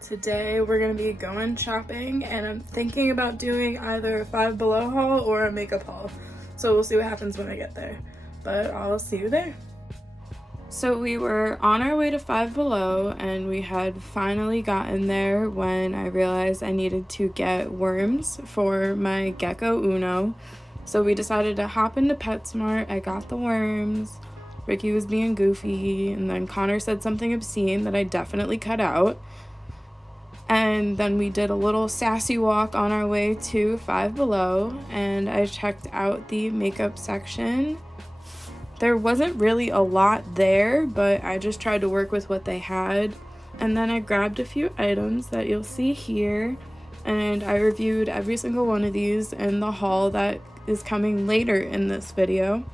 Today we're gonna be going shopping and I'm thinking about doing either a Five Below haul or a makeup haul. So we'll see what happens when I get there. But I'll see you there. So we were on our way to Five Below and we had finally gotten there when I realized I needed to get worms for my gecko Uno. So we decided to hop into PetSmart. I got the worms. Ricky was being goofy, and then Connor said something obscene that I definitely cut out. And then we did a little sassy walk on our way to Five Below, and I checked out the makeup section. There wasn't really a lot there, but I just tried to work with what they had. And then I grabbed a few items that you'll see here, and I reviewed every single one of these in the haul that is coming later in this video.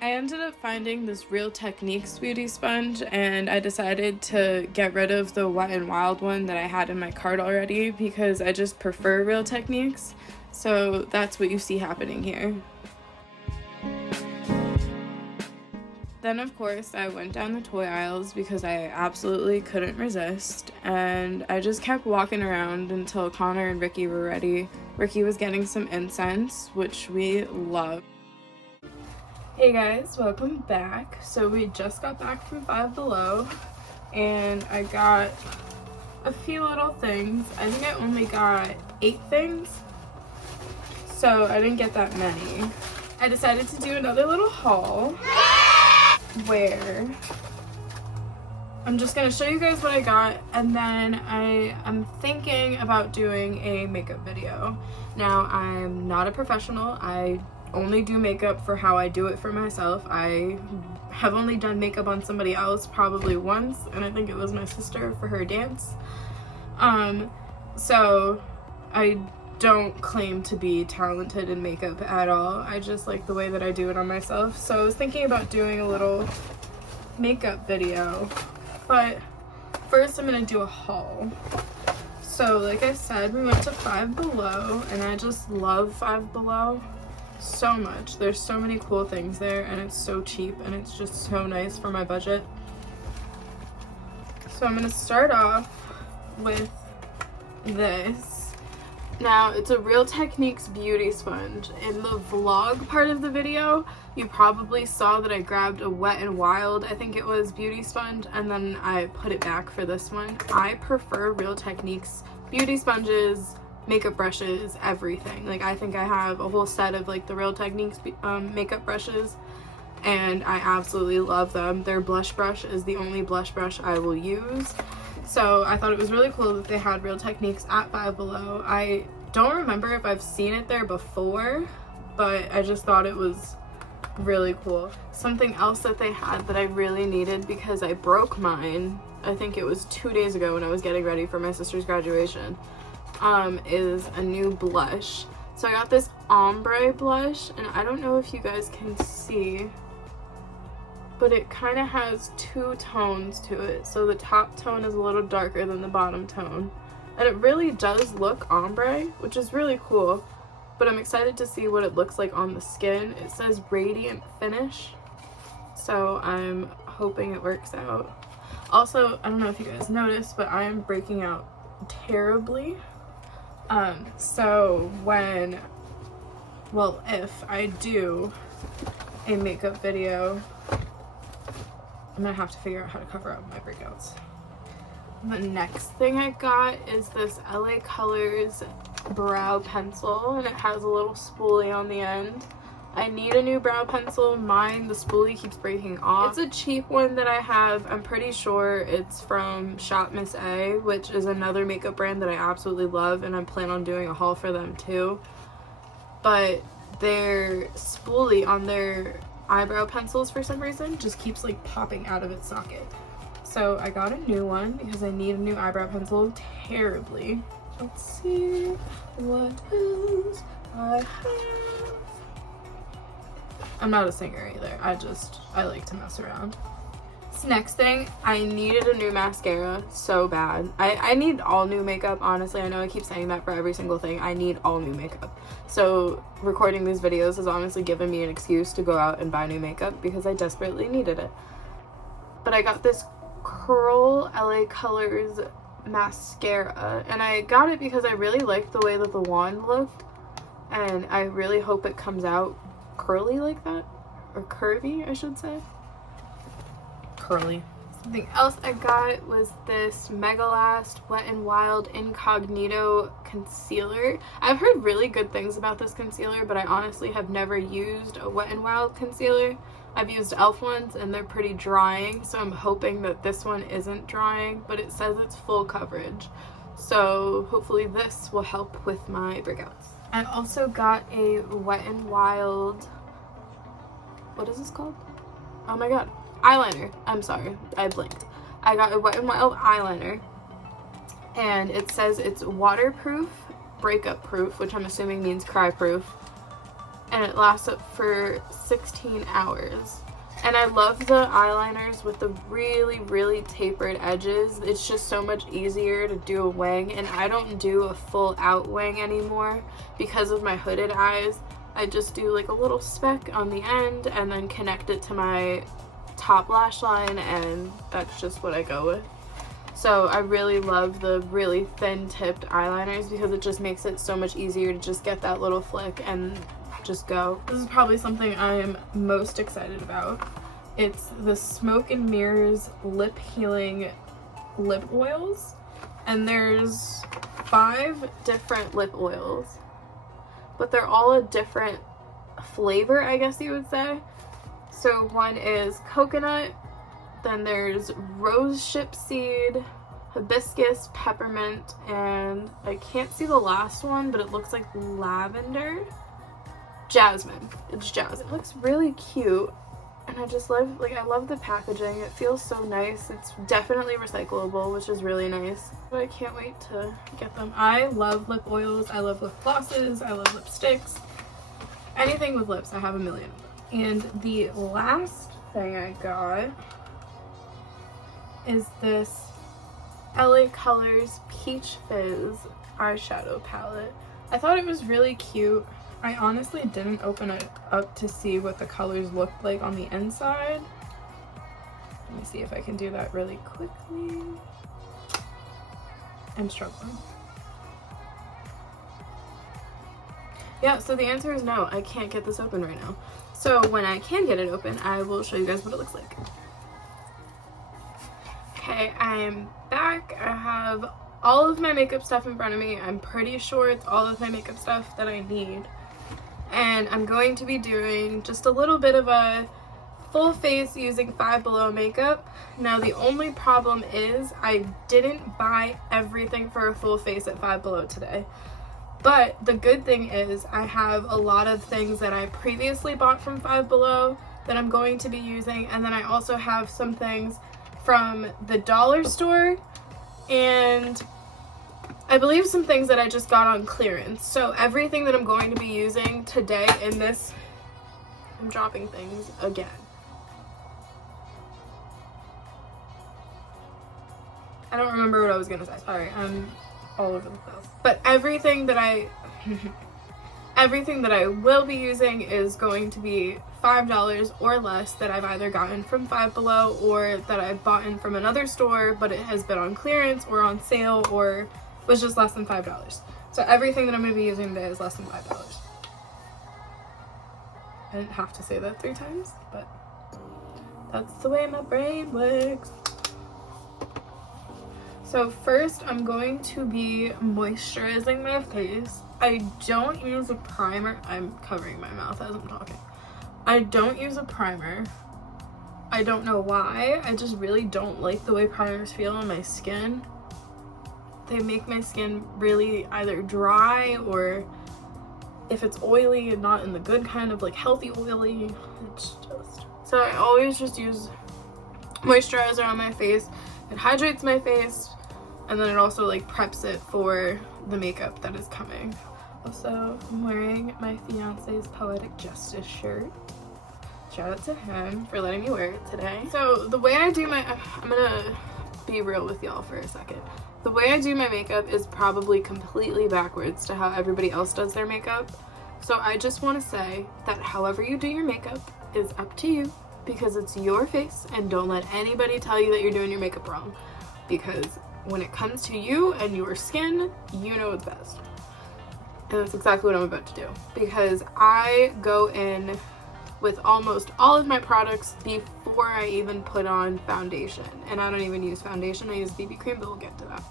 I ended up finding this Real Techniques beauty sponge, and I decided to get rid of the Wet n Wild one that I had in my cart already because I just prefer Real Techniques. So that's what you see happening here. Then of course I went down the toy aisles because I absolutely couldn't resist, and I just kept walking around until Connor and Ricky were ready. Ricky was getting some incense, which we love. Hey guys, welcome back. So we just got back from Five Below and I got a few little things. I think I only got 8 things, so I didn't get that many. I decided to do another little haul where I'm just gonna show you guys what I got, and then I'm thinking about doing a makeup video. Now, I'm not a professional. I only do makeup for how I do it for myself. I have only done makeup on somebody else probably once, and I think it was my sister for her dance. So I don't claim to be talented in makeup at all. I just like the way that I do it on myself. So I was thinking about doing a little makeup video, but first I'm gonna do a haul. So like I said, we went to Five Below, and I just love Five Below so much. There's so many cool things there, and it's so cheap, and it's just so nice for my budget. So I'm gonna start off with this. Now, it's a Real Techniques beauty sponge. In the vlog part of the video, you probably saw that I grabbed a Wet n Wild, I think it was, beauty sponge, and then I put it back for this one. I prefer Real Techniques beauty sponges, makeup brushes, everything. Like, I think I have a whole set of like the Real Techniques makeup brushes, and I absolutely love them. Their blush brush is the only blush brush I will use. So I thought it was really cool that they had Real Techniques at Five Below. I don't remember if I've seen it there before, but I just thought it was really cool. Something else that they had that I really needed because I broke mine, I think it was 2 days ago when I was getting ready for my sister's graduation, is a new blush. So I got this ombre blush, and I don't know if you guys can see, but it kind of has 2 tones to it. So the top tone is a little darker than the bottom tone, and it really does look ombre, which is really cool. But I'm excited to see what it looks like on the skin. It says Radiant Finish, so I'm hoping it works out. Also, I don't know if you guys noticed, but I am breaking out terribly. So if I do a makeup video, I'm gonna have to figure out how to cover up my breakouts. The next thing I got is this LA Colors brow pencil, and it has a little spoolie on the end. I need a new brow pencil. Mine, the spoolie keeps breaking off. It's a cheap one that I have. I'm pretty sure it's from Shop Miss A, which is another makeup brand that I absolutely love, and I plan on doing a haul for them too. But their spoolie on their eyebrow pencils for some reason just keeps like popping out of its socket. So I got a new one because I need a new eyebrow pencil terribly. Let's see what else I have. I'm not a singer either. I like to mess around. this next thing, I needed a new mascara so bad. I need all new makeup, honestly. I know I keep saying that for every single thing. I need all new makeup. So recording these videos has honestly given me an excuse to go out and buy new makeup because I desperately needed it. But I got this Curl LA Colors mascara, and I got it because I really liked the way that the wand looked, and I really hope it comes out curly like that, or curvy I should say. Curly. Something else I got was this Megalast Wet n Wild Incognito concealer. I've heard really good things about this concealer, but I honestly have never used a Wet n Wild concealer. I've used e.l.f. ones and they're pretty drying, so I'm hoping that this one isn't drying, but it says it's full coverage. So hopefully this will help with my breakouts. I also got a Wet n Wild, what is this called? Oh my god, eyeliner. I'm sorry, I blinked. I got a Wet n Wild eyeliner, and it says it's waterproof, breakup proof, which I'm assuming means cry proof, and it lasts up for 16 hours. And I love the eyeliners with the really tapered edges. It's just so much easier to do a wing, and I don't do a full out wing anymore because of my hooded eyes. I just do like a little speck on the end and then connect it to my top lash line, and that's just what I go with. So I really love the really thin tipped eyeliners because it just makes it so much easier to just get that little flick and just go. This is probably something I am most excited about. It's the Smoke and Mirrors Lip Healing Lip Oils, and there's 5 different lip oils, but they're all a different flavor, I guess you would say. So one is coconut, then there's rose ship seed, hibiscus, peppermint, and I can't see the last one, but it looks like lavender. Jasmine. It's jasmine. It looks really cute, and I just love, like, I love the packaging. It feels so nice. It's definitely recyclable, which is really nice. But I can't wait to get them. I love lip oils. I love lip glosses. I love lipsticks. Anything with lips, I have a million of them. And the last thing I got is this LA Colors Peach Fizz eyeshadow palette. I thought it was really cute. I honestly didn't open it up to see what the colors looked like on the inside. Let me see if I can do that really quickly. I'm struggling. Yeah, so the answer is no, I can't get this open right now. So when I can get it open, I will show you guys what it looks like. Okay, I'm back. I have all of my makeup stuff in front of me. I'm pretty sure it's all of my makeup stuff that I need. And I'm going to be doing just a little bit of a full face using Five Below makeup. Now the only problem is I didn't buy everything for a full face at Five Below today. But the good thing is I have a lot of things that I previously bought from Five Below that I'm going to be using, and then I also have some things from the dollar store, and I believe some things that I just got on clearance. So everything that I'm going to be using today in this, I'm dropping things again. I don't remember what I was gonna say. Sorry, I'm all over the place. But everything that I will be using is going to be $5 or less that I've either gotten from Five Below or that I've bought in from another store, but it has been on clearance or on sale or was just less than $5. So everything that I'm going to be using today is less than $5. I didn't have to say that 3 times, but that's the way my brain works. So first I'm going to be moisturizing my face. I don't use a primer. I'm covering my mouth as I'm talking. I don't use a primer. I don't know why. I just really don't like the way primers feel on my skin. They make my skin really either dry, or if it's oily and not in the good kind of like healthy oily, it's just... So I always just use moisturizer on my face. It hydrates my face, and then it also like preps it for the makeup that is coming. Also, I'm wearing my fiance's Poetic Justice shirt. Shout out to him for letting me wear it today. So the way I do my, I'm gonna be real with y'all for a second. The way I do my makeup is probably completely backwards to how everybody else does their makeup. So I just want to say that however you do your makeup is up to you, because it's your face, and don't let anybody tell you that you're doing your makeup wrong, because when it comes to you and your skin, you know what's best. And that's exactly what I'm about to do, because I go in with almost all of my products before I even put on foundation. And I don't even use foundation, I use BB cream, but we'll get to that.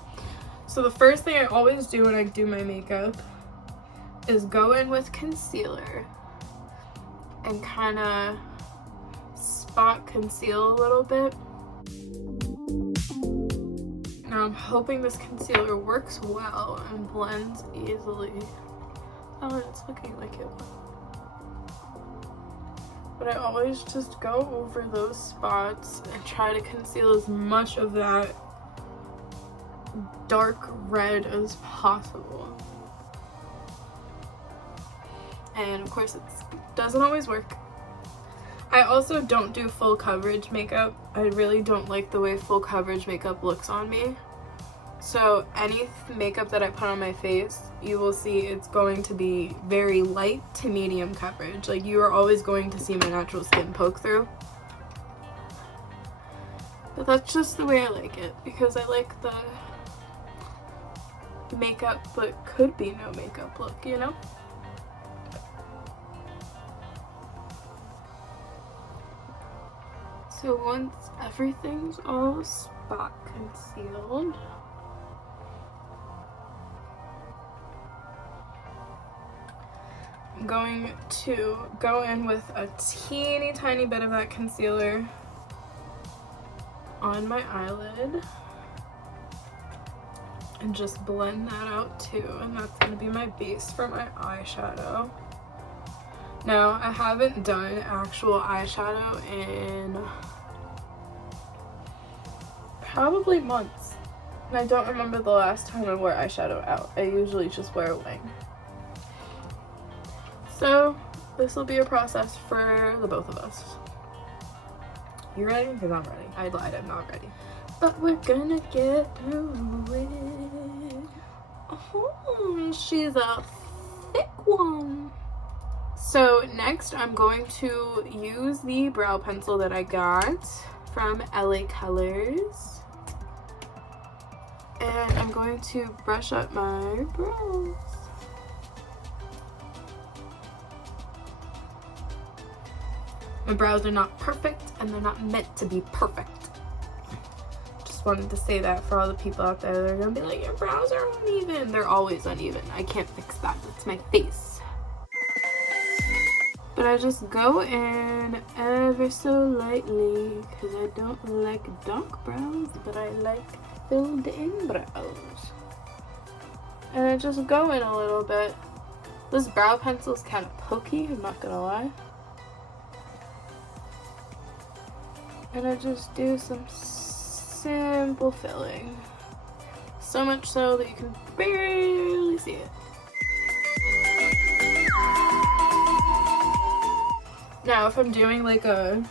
So the first thing I always do when I do my makeup is go in with concealer and kind of spot conceal a little bit. Now I'm hoping this concealer works well and blends easily. Oh, it's looking like it will. But I always just go over those spots and try to conceal as much of that dark red as possible. And of course it doesn't always work. I also don't do full coverage makeup. I really don't like the way full coverage makeup looks on me. So any makeup that I put on my face, you will see it's going to be very light to medium coverage. Like, you are always going to see my natural skin poke through. But that's just the way I like it, because I like the makeup but could be no makeup look, you know? So once everything's all spot concealed, I'm going to go in with a teeny tiny bit of that concealer on my eyelid and just blend that out too, and that's going to be my base for my eyeshadow. Now, I haven't done actual eyeshadow in probably months, and I don't remember the last time I wore eyeshadow out. I usually just wear a wing. So this will be a process for the both of us. You ready? Because I'm ready. I lied, I'm not ready. But we're gonna get through it. Oh, she's a thick one. So next I'm going to use the brow pencil that I got from LA Colors. And I'm going to brush up my brows. My brows are not perfect, and they're not meant to be perfect. Just wanted to say that for all the people out there that are gonna be like, your brows are uneven. They're always uneven. I can't fix that. That's my face. But I just go in ever so lightly, because I don't like dark brows, but I like filled in brows. And I just go in a little bit. This brow pencil is kind of pokey, I'm not gonna lie. And I just do some simple filling. So much so that you can barely see it. Now, if I'm doing like a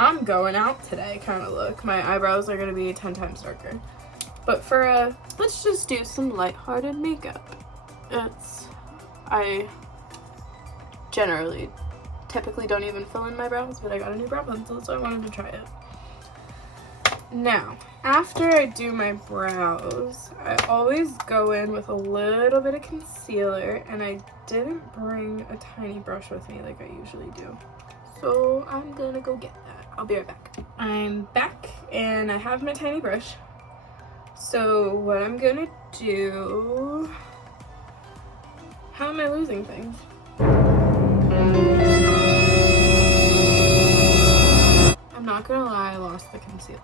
I'm going out today kind of look, my eyebrows are going to be 10 times darker. But for a, let's just do some lighthearted makeup. I typically don't even fill in my brows, but I got a new brow pencil, so I wanted to try it. Now, after I do my brows, I always go in with a little bit of concealer, and I didn't bring a tiny brush with me like I usually do. So I'm gonna go get that. I'll be right back. I'm back, and I have my tiny brush. So what I'm gonna do, how am I losing things? I'm not gonna lie, I lost the concealer.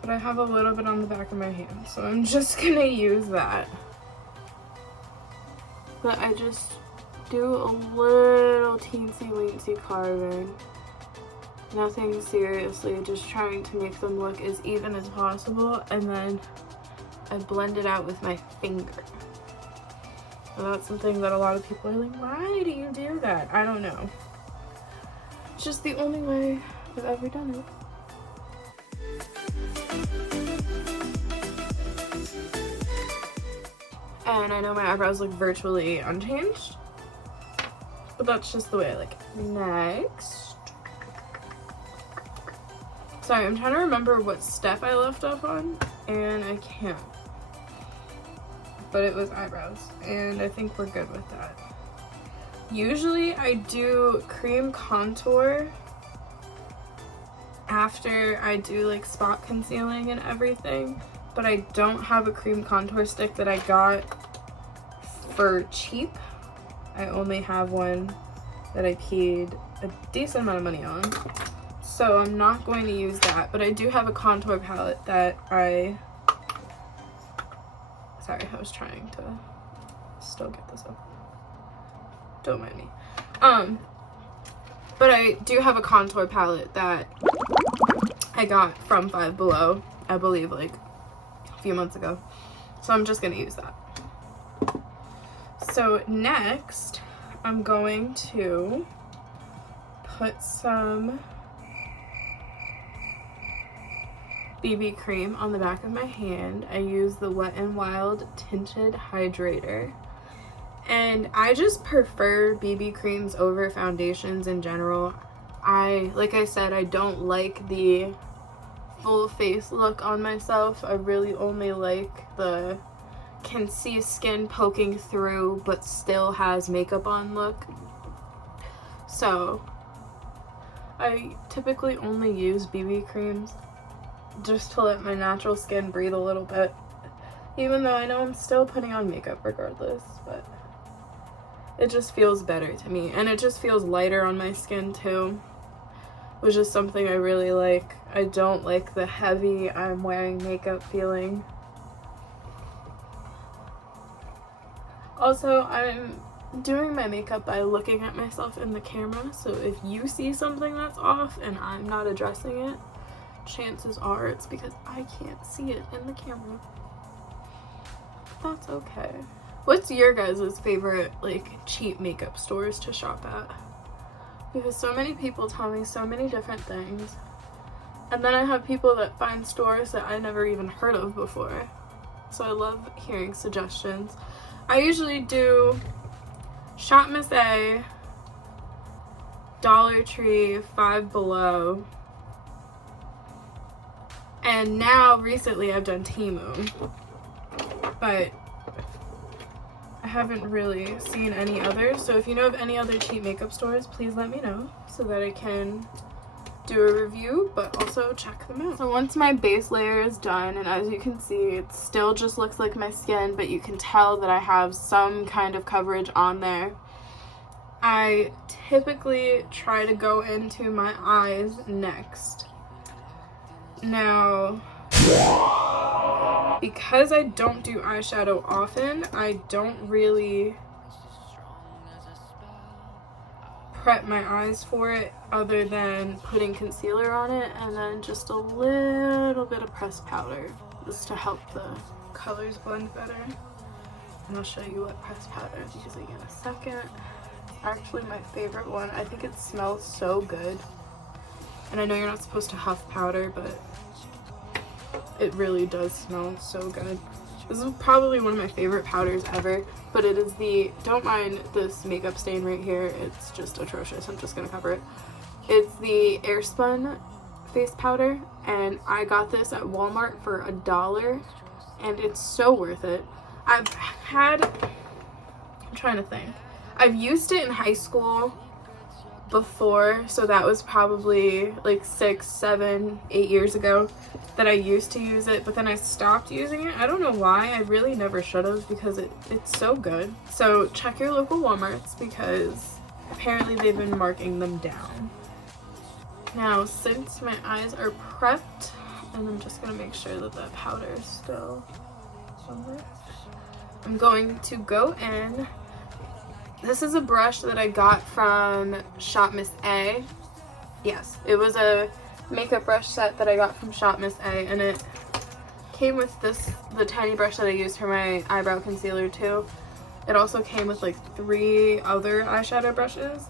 But I have a little bit on the back of my hand, so I'm just gonna use that. But I just do a little teensy weensy carving. Nothing seriously, just trying to make them look as even as possible, and then I blend it out with my finger. And that's something that a lot of people are like, why do you do that? I don't know. just the only way I've ever done it. And I know my eyebrows look virtually unchanged, but that's just the way I like it. Next. Sorry, I'm trying to remember what step I left off on, and I can't. But it was eyebrows, and I think we're good with that. Usually I do cream contour after I do like spot concealing and everything, but I don't have a cream contour stick that I got for cheap. I only have one that I paid a decent amount of money on, so I'm not going to use that. But I do have a contour palette that sorry, I was trying to still get this up. Don't mind me. But I do have a contour palette that I got from Five Below, I believe, like a few months ago. So I'm just gonna use that. So next, I'm going to put some BB cream on the back of my hand. I use the Wet n Wild Tinted Hydrator. And I just prefer BB creams over foundations in general. Like I said, I don't like the full face look on myself. I really only like the can see skin poking through but still has makeup on look. So I typically only use BB creams just to let my natural skin breathe a little bit, even though I know I'm still putting on makeup regardless, but it just feels better to me, and it just feels lighter on my skin too, which is something I really like. I don't like the heavy I'm wearing makeup feeling. Also, I'm doing my makeup by looking at myself in the camera, so if you see something that's off and I'm not addressing it, chances are it's because I can't see it in the camera. That's okay. What's your guys' favorite, like, cheap makeup stores to shop at? Because so many people tell me so many different things. And then I have people that find stores that I never even heard of before. So I love hearing suggestions. I usually do Shop Miss A, Dollar Tree, Five Below. And now, recently, I've done Temu. But I haven't really seen any others, so if you know of any other cheap makeup stores, please let me know so that I can do a review, but also check them out. So once my base layer is done, and as you can see, it still just looks like my skin, but you can tell that I have some kind of coverage on there. I typically try to go into my eyes next. Now, because I don't do eyeshadow often, I don't really prep my eyes for it other than putting concealer on it and then just a little bit of pressed powder just to help the colors blend better. And I'll show you what pressed powder I'm using in a second. It's actually my favorite one. I think it smells so good. And I know you're not supposed to huff powder, but it really does smell so good. This is probably one of my favorite powders ever, but it is the, don't mind this makeup stain right here, it's just atrocious, I'm just gonna cover it. It's the Airspun face powder, and I got this at Walmart for $1, and it's so worth it. I'm trying to think. I've used it in high school before, so that was probably like 6, 7, 8 years ago that I used to use it, but then I stopped using it. I don't know why. I really never should have, because it's so good. So check your local Walmarts, because apparently they've been marking them down. Now, since my eyes are prepped, and I'm just gonna make sure that that powder is still on there, I'm going to go in. This is a brush that I got from Shop Miss A. Yes, it was a makeup brush set that I got from Shop Miss A, and it came with the tiny brush that I used for my eyebrow concealer too. It also came with like 3 other eyeshadow brushes.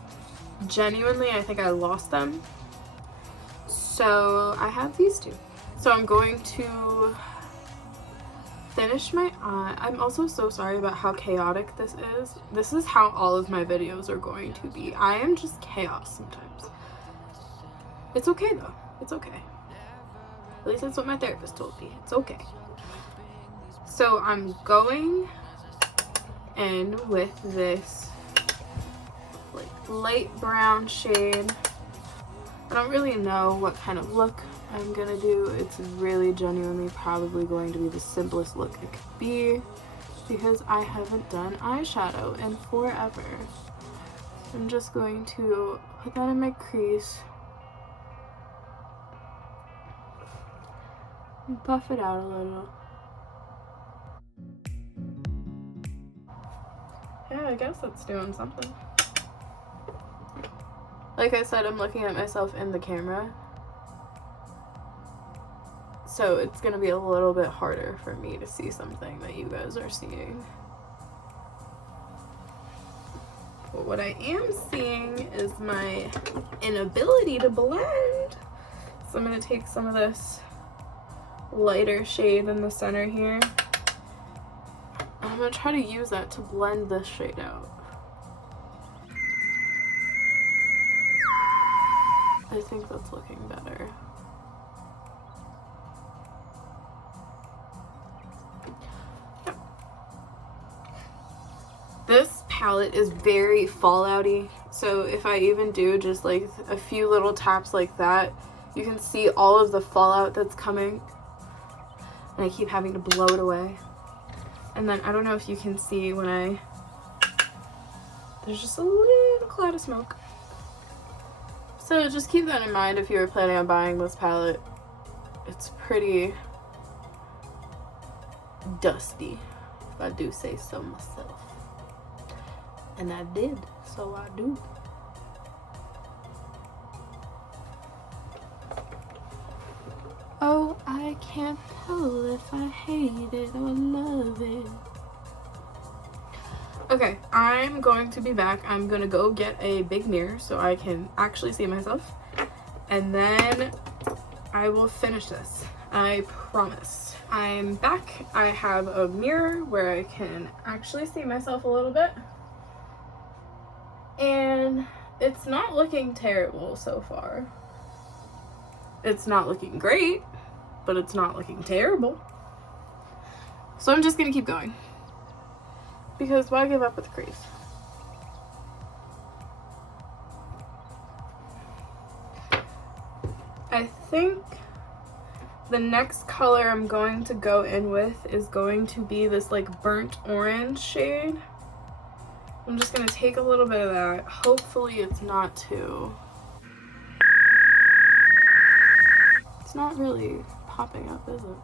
genuinely, I think I lost them. So I have these two. So I'm going to finish my eye. I'm also so sorry about how chaotic this is. This is how all of my videos are going to be. I am just chaos sometimes. It's okay though. It's okay. At least that's what my therapist told me. It's okay. So I'm going in with this like light brown shade. I don't really know what kind of look I'm gonna do. It's really genuinely probably going to be the simplest look it could be because I haven't done eyeshadow in forever. I'm just going to put that in my crease, and buff it out a little. Yeah, I guess it's doing something. Like I said, I'm looking at myself in the camera, so it's gonna be a little bit harder for me to see something that you guys are seeing. But what I am seeing is my inability to blend. So I'm gonna take some of this lighter shade in the center here. I'm gonna try to use that to blend this shade out. I think that's looking better. Yeah. This palette is very fallouty, so if I even do just like a few little taps like that, you can see all of the fallout that's coming, and I keep having to blow it away. And then I don't know if you can see when there's just a little cloud of smoke. So just keep that in mind if you were planning on buying this palette. It's pretty dusty, if I do say so myself. And I did, so I do. Oh, I can't tell if I hate it or love it. Okay, I'm going to be back. I'm gonna go get a big mirror so I can actually see myself. And then I will finish this. I promise. I'm back. I have a mirror where I can actually see myself a little bit. And it's not looking terrible so far. It's not looking great, but it's not looking terrible. So I'm just gonna keep going. Because why give up with the crease? I think the next color I'm going to go in with is going to be this like burnt orange shade. I'm just gonna take a little bit of that. Hopefully it's not too... It's not really popping up, is it?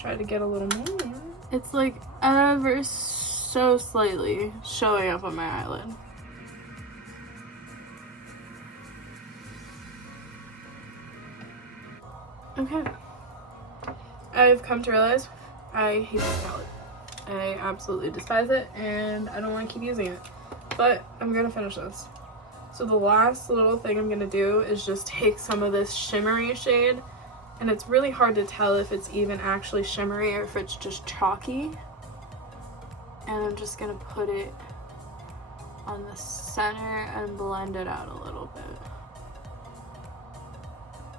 Try to get a little more. It's like ever so slightly showing up on my eyelid. Okay. I've come to realize I hate this palette. I absolutely despise it and I don't want to keep using it. But I'm gonna finish this. So the last little thing I'm gonna do is just take some of this shimmery shade. And it's really hard to tell if it's even actually shimmery or if it's just chalky. And I'm just gonna put it on the center and blend it out a little bit.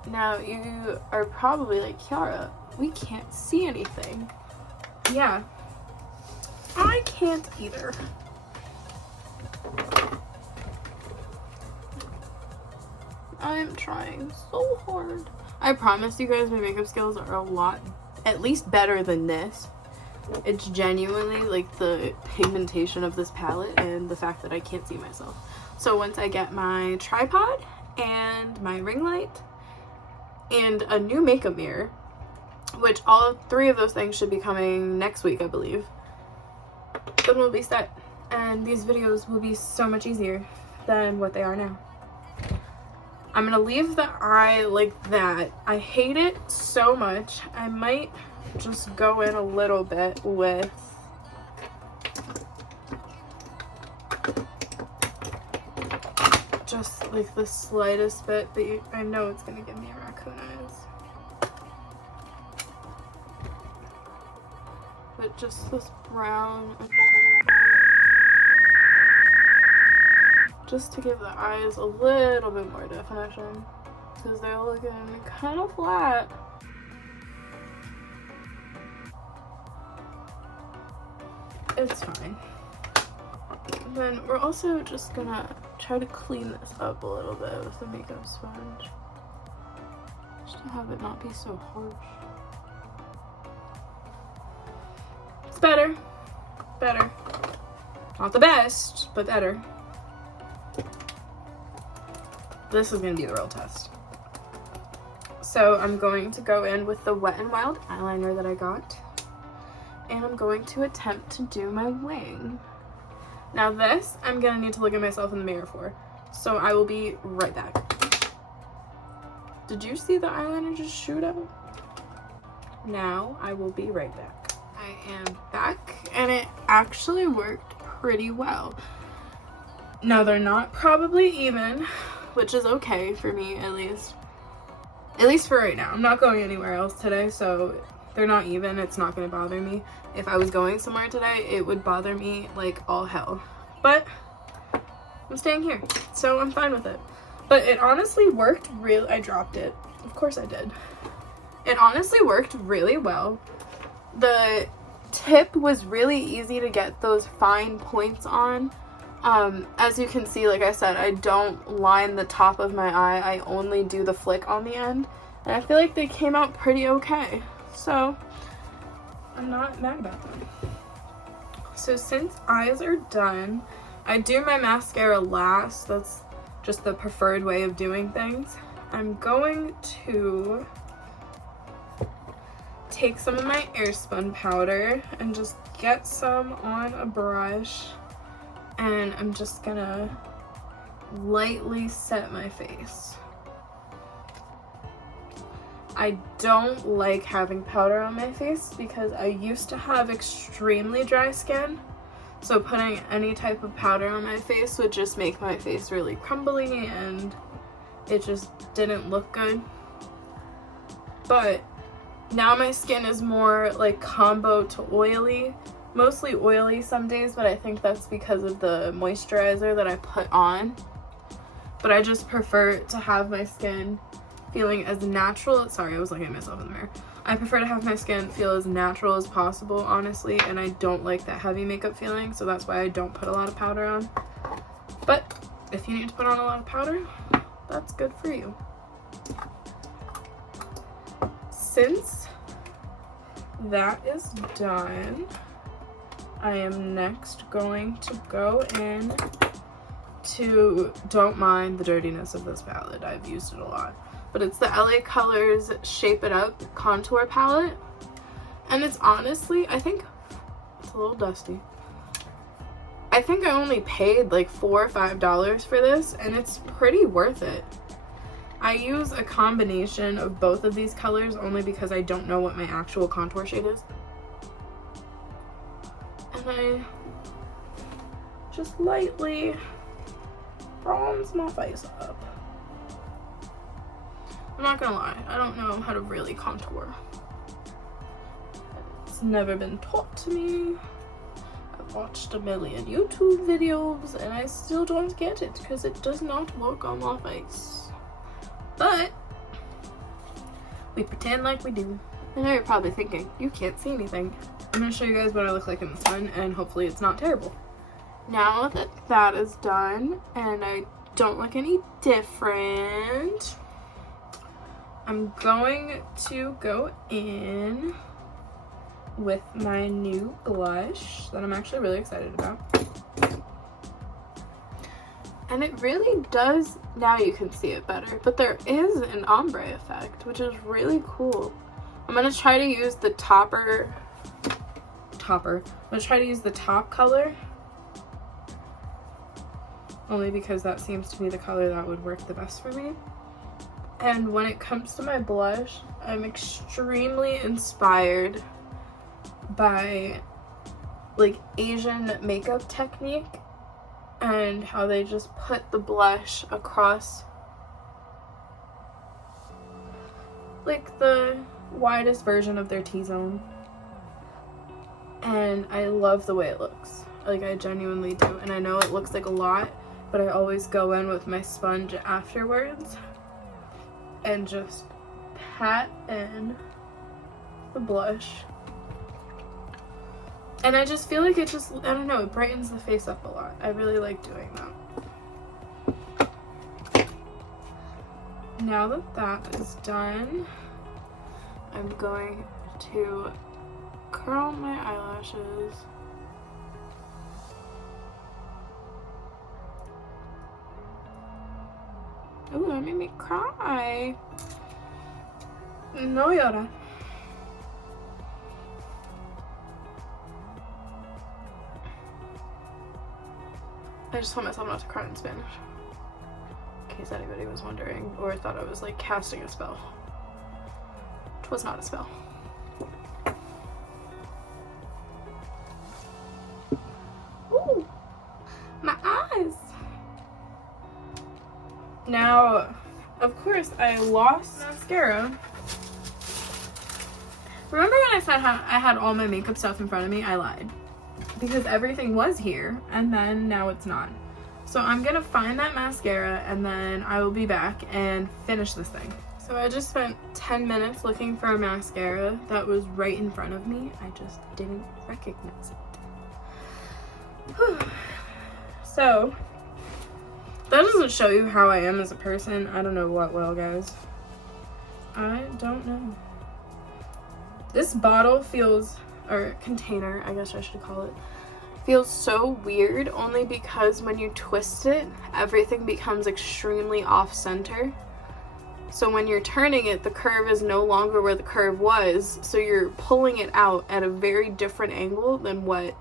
Now you are probably like, Kiara, we can't see anything. Yeah, I can't either. I'm trying so hard. I promise you guys my makeup skills are a lot, at least better than this. It's genuinely like the pigmentation of this palette and the fact that I can't see myself. So once I get my tripod and my ring light and a new makeup mirror, which all three of those things should be coming next week, I believe, then we'll be set. And these videos will be so much easier than what they are now. I'm gonna leave the eye like that. I hate it so much. I might just go in a little bit with just like the slightest bit, but I know it's gonna give me raccoon eyes. But just this brown, just to give the eyes a little bit more definition, because they're looking kind of flat. It's fine. Then we're also just gonna try to clean this up a little bit with the makeup sponge, just to have it not be so harsh. It's better. Better. Not the best, but better. This is gonna be the real test. So I'm going to go in with the Wet n Wild eyeliner that I got, and I'm going to attempt to do my wing. Now this, I'm gonna need to look at myself in the mirror for, so I will be right back. Did you see the eyeliner just shoot out? Now I will be right back. I am back, and it actually worked pretty well. Now they're not probably even, which is okay for me at least. At least for right now. I'm not going anywhere else today, so they're not even. It's not gonna bother me. If I was going somewhere today, it would bother me like all hell. But I'm staying here, so I'm fine with it. But it honestly worked really. I dropped it. Of course I did. It honestly worked really well. The tip was really easy to get those fine points on. As you can see, like I said, I don't line the top of my eye. I only do the flick on the end. And I feel like they came out pretty okay. So I'm not mad about them. So since eyes are done, I do my mascara last. That's just the preferred way of doing things. I'm going to take some of my Airspun powder and just get some on a brush, and I'm just gonna lightly set my face. I don't like having powder on my face because I used to have extremely dry skin, so putting any type of powder on my face would just make my face really crumbly and it just didn't look good. But now my skin is more like combo to oily, mostly oily some days, but I think that's because of the moisturizer that I put on. But I just prefer to have my skin feeling as natural. Sorry, I was looking at myself in the mirror. I prefer to have my skin feel as natural as possible, honestly, and I don't like that heavy makeup feeling, so that's why I don't put a lot of powder on. But if you need to put on a lot of powder, that's good for you. Since that is done, I am next going to go in to, don't mind the dirtiness of this palette, I've used it a lot, but it's the LA Colors Shape It Up contour palette, and it's honestly, I think it's a little dusty. I think I only paid like $4 or $5 for this, and it's pretty worth it. I use a combination of both of these colors only because I don't know what my actual contour shade is. And I just lightly bronze my face up. I'm not gonna lie, I don't know how to really contour. It's never been taught to me. I've watched a million YouTube videos and I still don't get it because it does not work on my face. But we pretend like we do. I know you're probably thinking, you can't see anything. I'm gonna show you guys what I look like in the sun, and hopefully it's not terrible. Now that that is done and I don't look any different, I'm going to go in with my new blush that I'm actually really excited about. And it really does, now you can see it better, but there is an ombre effect, which is really cool. I'm gonna try to use the I'm gonna try to use the top color, only because that seems to be the color that would work the best for me. And when it comes to my blush, I'm extremely inspired by like Asian makeup technique. and how they just put the blush across like the widest version of their T-zone. And I love the way it looks. Like, I genuinely do. And I know it looks like a lot, but I always go in with my sponge afterwards and just pat in the blush. And I just feel like it just, I don't know, it brightens the face up a lot. I really like doing that. Now that that is done, I'm going to curl my eyelashes. Ooh, that made me cry. No llora. I just told myself not to cry in Spanish, in case anybody was wondering or thought I was like casting a spell. It was not a spell. Ooh, my eyes. Now, of course, I lost mascara. Remember when I said I had all my makeup stuff in front of me? I lied. Because everything was here, and then now it's not. So I'm gonna find that mascara, and then I will be back and finish this thing. So I just spent 10 minutes looking for a mascara that was right in front of me. I just didn't recognize it. Whew. So, that doesn't show you how I am as a person. I don't know what will, guys. I don't know. This bottle feels, or container, I guess I should call it, feels so weird only because when you twist it, everything becomes extremely off-center. So when you're turning it, the curve is no longer where the curve was, so you're pulling it out at a very different angle than what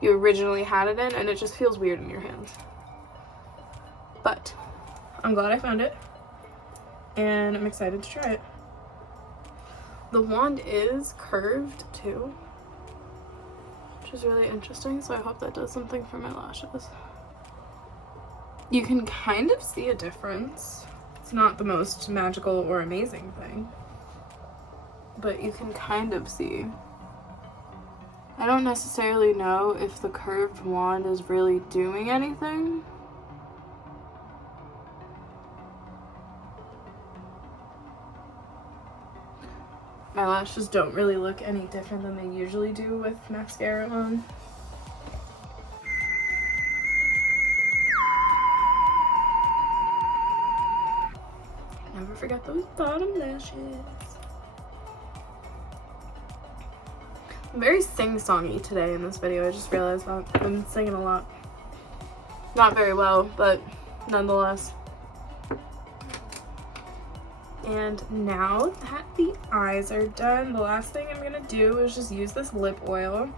you originally had it in, and it just feels weird in your hands. But I'm glad I found it, and I'm excited to try it. The wand is curved too, which is really interesting, so I hope that does something for my lashes. You can kind of see a difference. It's not the most magical or amazing thing, but you can kind of see. I don't necessarily know if the curved wand is really doing anything. My lashes don't really look any different than they usually do with mascara on. Never forget those bottom lashes. I'm very sing-songy today in this video. I just realized that I've been singing a lot. Not very well, but nonetheless. And now that the eyes are done, the last thing I'm gonna do is just use this lip oil.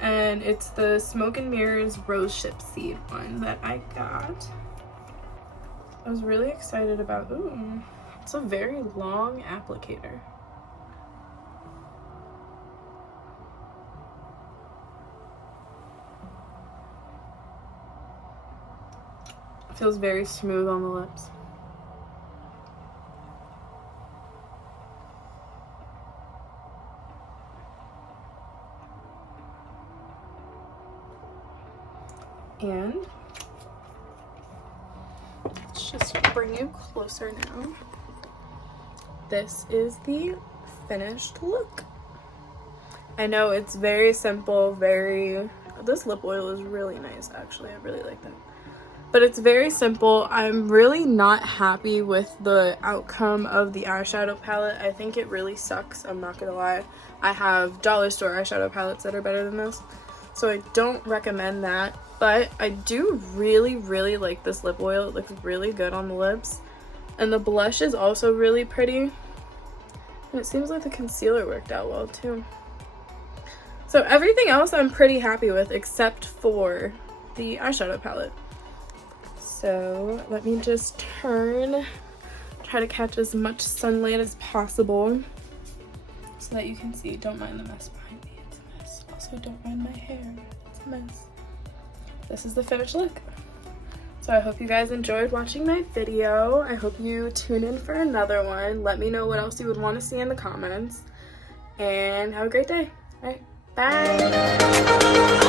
And it's the Smoke and Mirrors Rose Ship Seed one that I got. I was really excited about, ooh, it's a very long applicator. It feels very smooth on the lips. And let's just bring you closer now. This is the finished look. I know it's very simple, this lip oil is really nice actually. I really like that. But it's very simple. I'm really not happy with the outcome of the eyeshadow palette. I think it really sucks, I'm not gonna lie. I have dollar store eyeshadow palettes that are better than this, so I don't recommend that. But I do really, really like this lip oil. It looks really good on the lips. And the blush is also really pretty. And it seems like the concealer worked out well too. So everything else I'm pretty happy with except for the eyeshadow palette. So let me just try to catch as much sunlight as possible so that you can see. Don't mind the mess behind me, it's a mess. Also don't mind my hair, it's a mess. This is the finished look. So I hope you guys enjoyed watching my video. I hope you tune in for another one. Let me know what else you would want to see in the comments. And have a great day. All right, bye.